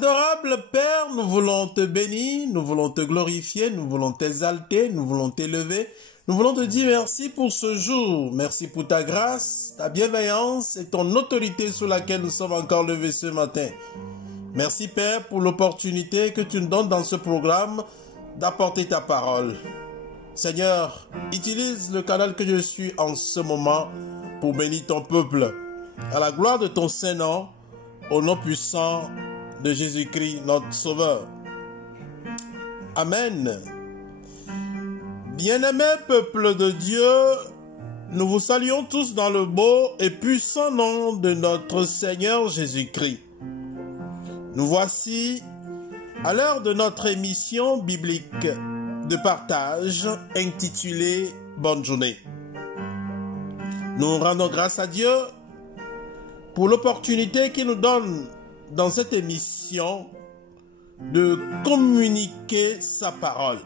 Adorable Père, nous voulons te bénir, nous voulons te glorifier, nous voulons t'exalter, nous voulons t'élever. Nous voulons te dire merci pour ce jour. Merci pour ta grâce, ta bienveillance et ton autorité sur laquelle nous sommes encore levés ce matin. Merci Père pour l'opportunité que tu nous donnes dans ce programme d'apporter ta parole. Seigneur, utilise le canal que je suis en ce moment pour bénir ton peuple. À la gloire de ton Saint-Nom, au nom puissant de Jésus-Christ, notre Sauveur. Amen. Bien-aimé peuple de Dieu, nous vous saluons tous dans le beau et puissant nom de notre Seigneur Jésus-Christ. Nous voici à l'heure de notre émission biblique de partage intitulée « Bonne journée ». Nous rendons grâce à Dieu pour l'opportunité qu'il nous donne dans cette émission de communiquer sa parole.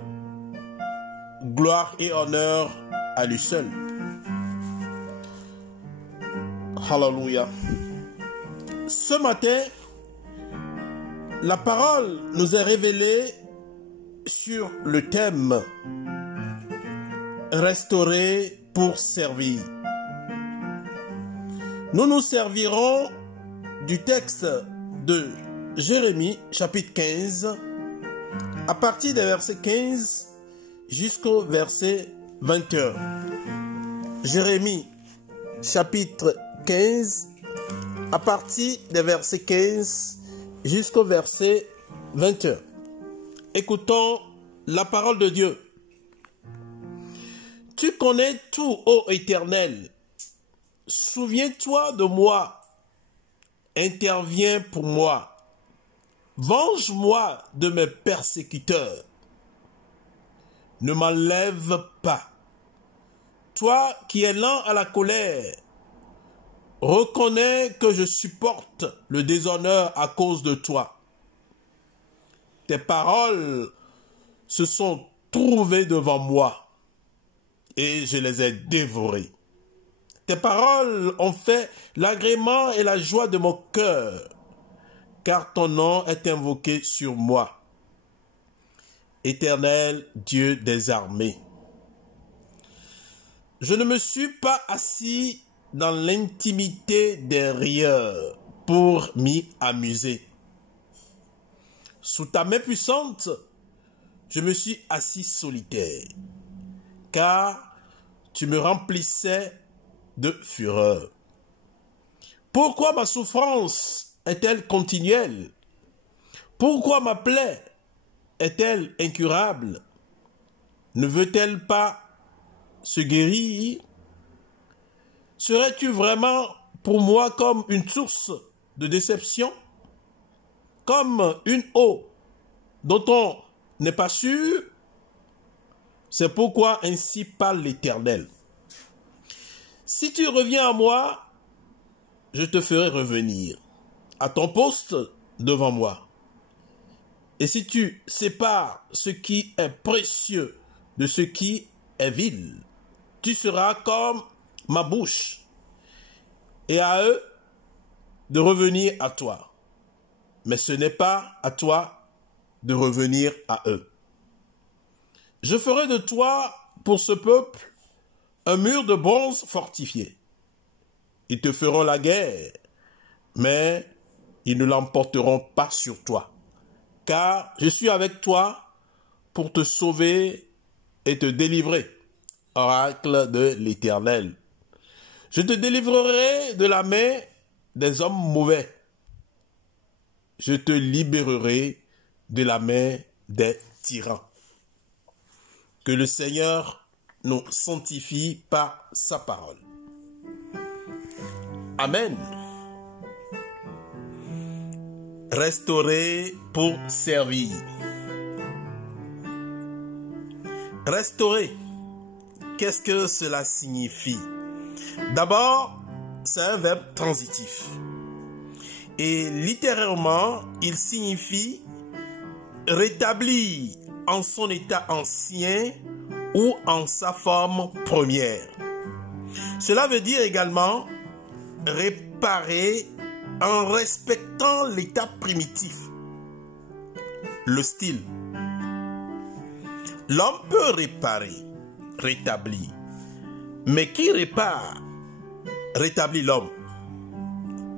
Gloire et honneur à lui seul. Alléluia. Ce matin, la parole nous est révélée sur le thème « Restaurer pour servir ». Nous nous servirons du texte de Jérémie, chapitre 15, à partir des versets 15 jusqu'au verset 21. Jérémie, chapitre 15, à partir des versets 15 jusqu'au verset 21. Écoutons la parole de Dieu. Tu connais tout, ô Éternel. Souviens-toi de moi. Interviens pour moi. Venge-moi de mes persécuteurs. Ne m'enlève pas. Toi qui es lent à la colère, reconnais que je supporte le déshonneur à cause de toi. Tes paroles se sont trouvées devant moi et je les ai dévorées. Tes paroles ont fait l'agrément et la joie de mon cœur, car ton nom est invoqué sur moi. Éternel Dieu des armées. Je ne me suis pas assis dans l'intimité des rieurs pour m'y amuser. Sous ta main puissante, je me suis assis solitaire, car tu me remplissais de fureur. Pourquoi ma souffrance est-elle continuelle? Pourquoi ma plaie est-elle incurable? Ne veut-elle pas se guérir? Serais-tu vraiment pour moi comme une source de déception? Comme une eau dont on n'est pas sûr? C'est pourquoi ainsi parle l'Éternel. Si tu reviens à moi, je te ferai revenir à ton poste devant moi. Et si tu sépares ce qui est précieux de ce qui est vil, tu seras comme ma bouche, et à eux de revenir à toi. Mais ce n'est pas à toi de revenir à eux. Je ferai de toi, pour ce peuple, un mur de bronze fortifié. Ils te feront la guerre, mais ils ne l'emporteront pas sur toi. Car je suis avec toi pour te sauver et te délivrer. Oracle de l'Éternel. Je te délivrerai de la main des hommes mauvais. Je te libérerai de la main des tyrans. Que le Seigneur nous sanctifie par sa parole. Amen. Restaurer pour servir. Restaurer. Qu'est-ce que cela signifie? D'abord, c'est un verbe transitif. Et littéralement, il signifie rétablir en son état ancien ou en sa forme première. Cela veut dire également réparer en respectant l'état primitif le style. L'homme peut réparer, rétablir. Mais qui répare, rétablit l'homme?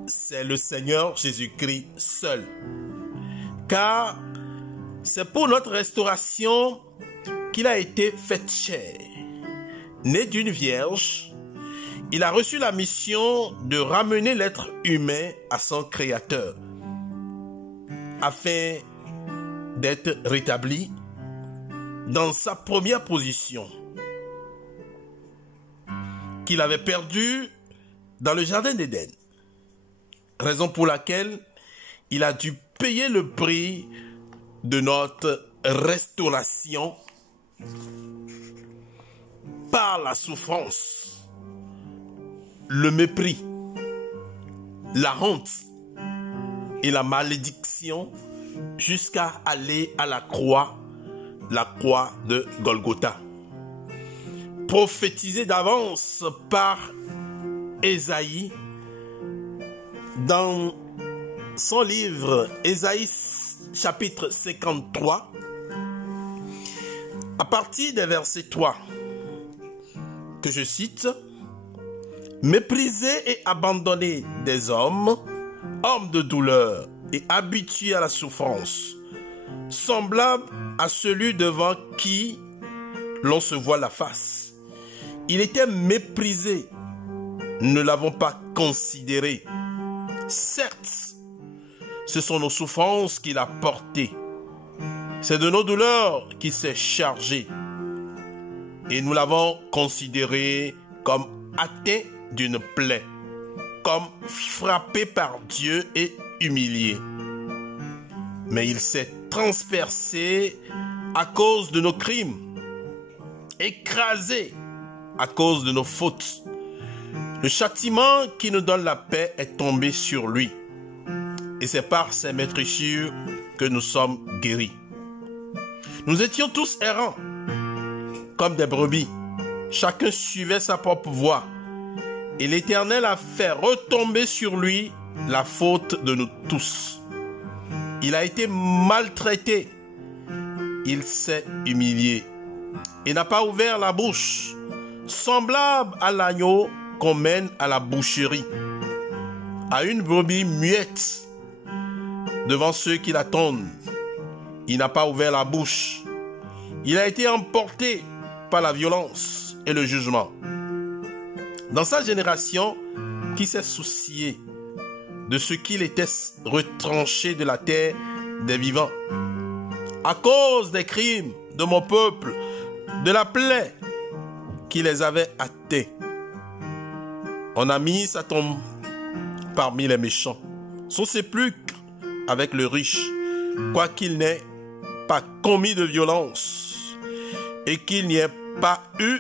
C'est le Seigneur Jésus-Christ seul. Car c'est pour notre restauration qu'il a été fait chair. Né d'une vierge, il a reçu la mission de ramener l'être humain à son Créateur, afin d'être rétabli dans sa première position qu'il avait perdue dans le jardin d'Éden. Raison pour laquelle il a dû payer le prix de notre restauration par la souffrance, le mépris, la honte et la malédiction, jusqu'à aller à la croix de Golgotha. Prophétisé d'avance par Ésaïe dans son livre Ésaïe chapitre 53, à partir des versets 3, que je cite: « Méprisé et abandonné des hommes, hommes de douleur et habitués à la souffrance, semblable à celui devant qui l'on se voit la face. Il était méprisé, nous ne l'avons pas considéré. Certes, ce sont nos souffrances qu'il a portées. C'est de nos douleurs qu'il s'est chargé. Et nous l'avons considéré comme atteint d'une plaie, comme frappé par Dieu et humilié. Mais il s'est transpercé à cause de nos crimes, écrasé à cause de nos fautes. Le châtiment qui nous donne la paix est tombé sur lui. Et c'est par ses meurtrissures que nous sommes guéris. Nous étions tous errants, comme des brebis. Chacun suivait sa propre voie. Et l'Éternel a fait retomber sur lui la faute de nous tous. Il a été maltraité. Il s'est humilié. Il n'a pas ouvert la bouche, semblable à l'agneau qu'on mène à la boucherie, à une brebis muette devant ceux qui l'attendent. Il n'a pas ouvert la bouche. Il a été emporté par la violence et le jugement. Dans sa génération, qui s'est soucié de ce qu'il était retranché de la terre des vivants, à cause des crimes de mon peuple, de la plaie qui les avait atteints. On a mis sa tombe parmi les méchants, son sépulcre avec le riche, quoiqu'il n'ait pas commis de violence et qu'il n'y ait pas eu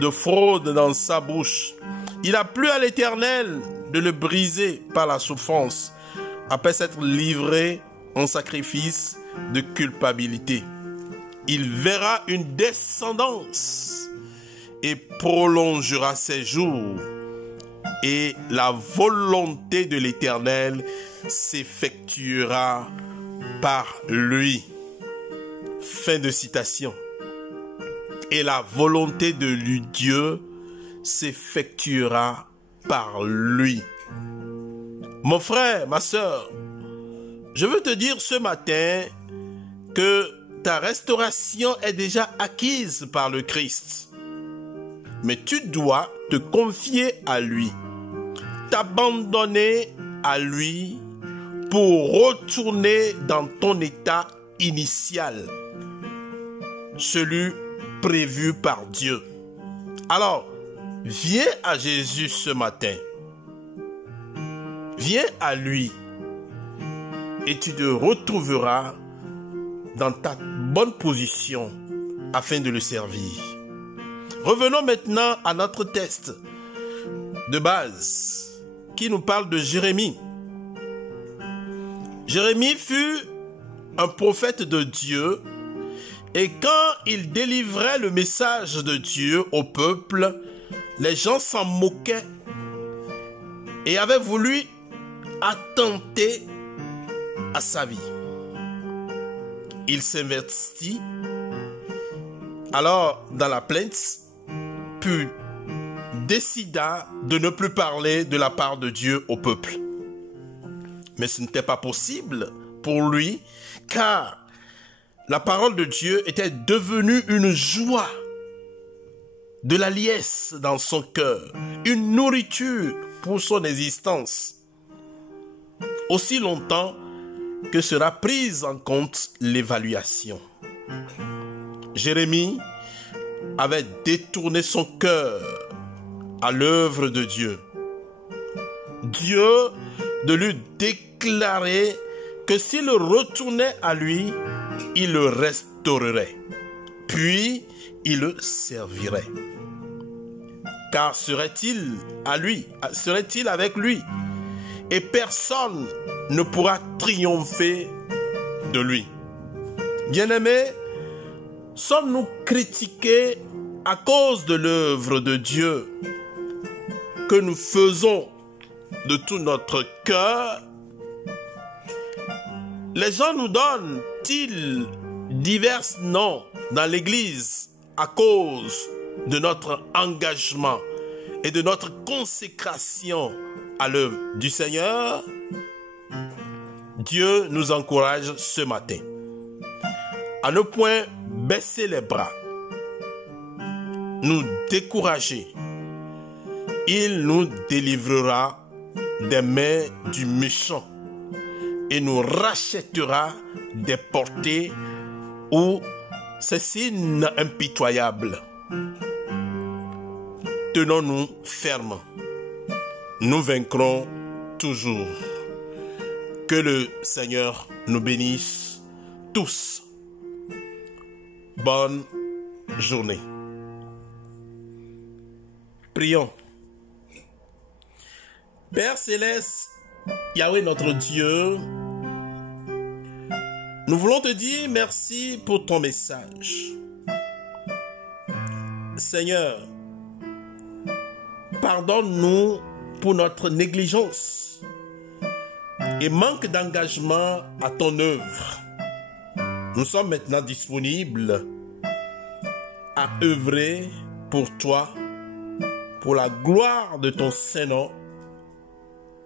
de fraude dans sa bouche. Il a plu à l'Éternel de le briser par la souffrance, après s'être livré en sacrifice de culpabilité. Il verra une descendance et prolongera ses jours, et la volonté de l'Éternel s'effectuera par lui. » Fin de citation. Et la volonté de Dieu s'effectuera par lui. Mon frère, ma sœur, je veux te dire ce matin que ta restauration est déjà acquise par le Christ. Mais tu dois te confier à lui, t'abandonner à lui pour retourner dans ton état initial, celui prévu par Dieu. Alors, viens à Jésus ce matin. Viens à lui et tu te retrouveras dans ta bonne position afin de le servir. Revenons maintenant à notre texte de base qui nous parle de Jérémie. Jérémie fut un prophète de Dieu et quand il délivrait le message de Dieu au peuple, les gens s'en moquaient et avaient voulu attenter à sa vie. il s'investit alors dans la plainte, puis décida de ne plus parler de la part de Dieu au peuple. Mais ce n'était pas possible pour lui, car la parole de Dieu était devenue une joie, de la liesse dans son cœur, une nourriture pour son existence, aussi longtemps que sera prise en compte l'évaluation. Jérémie avait détourné son cœur à l'œuvre de Dieu. Dieu de lui déclarer que s'il retournait à lui, il le restaurerait, puis il le servirait. Car serait-il avec lui, et personne ne pourra triompher de lui. Bien-aimés, sommes-nous critiqués à cause de l'œuvre de Dieu que nous faisons de tout notre cœur? Les gens nous donnent-ils divers noms dans l'Église à cause de notre engagement et de notre consécration à l'œuvre du Seigneur? Dieu nous encourage ce matin à ne point baisser les bras, nous décourager. Il nous délivrera des mains du méchant et nous rachètera des portées où ces signes impitoyables. Tenons-nous fermes. Nous vaincrons toujours. Que le Seigneur nous bénisse tous. Bonne journée. Prions. Père Céleste, Yahweh notre Dieu, nous voulons te dire merci pour ton message. Seigneur, pardonne-nous pour notre négligence et manque d'engagement à ton œuvre. Nous sommes maintenant disponibles à œuvrer pour toi, pour la gloire de ton Saint-Nom,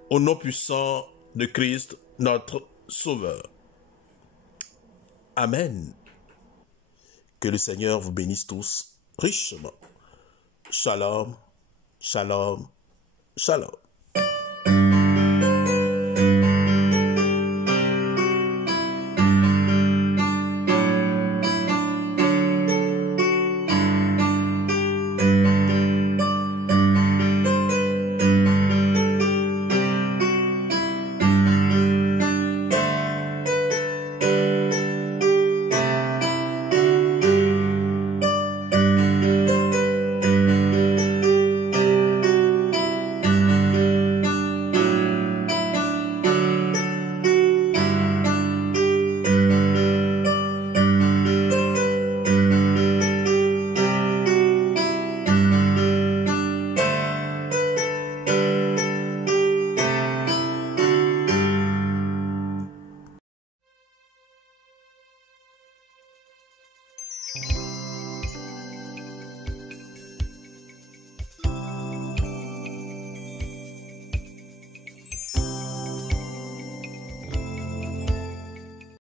au nom puissant de Christ, notre Sauveur. Amen. Que le Seigneur vous bénisse tous richement. Shalom, shalom, shalom.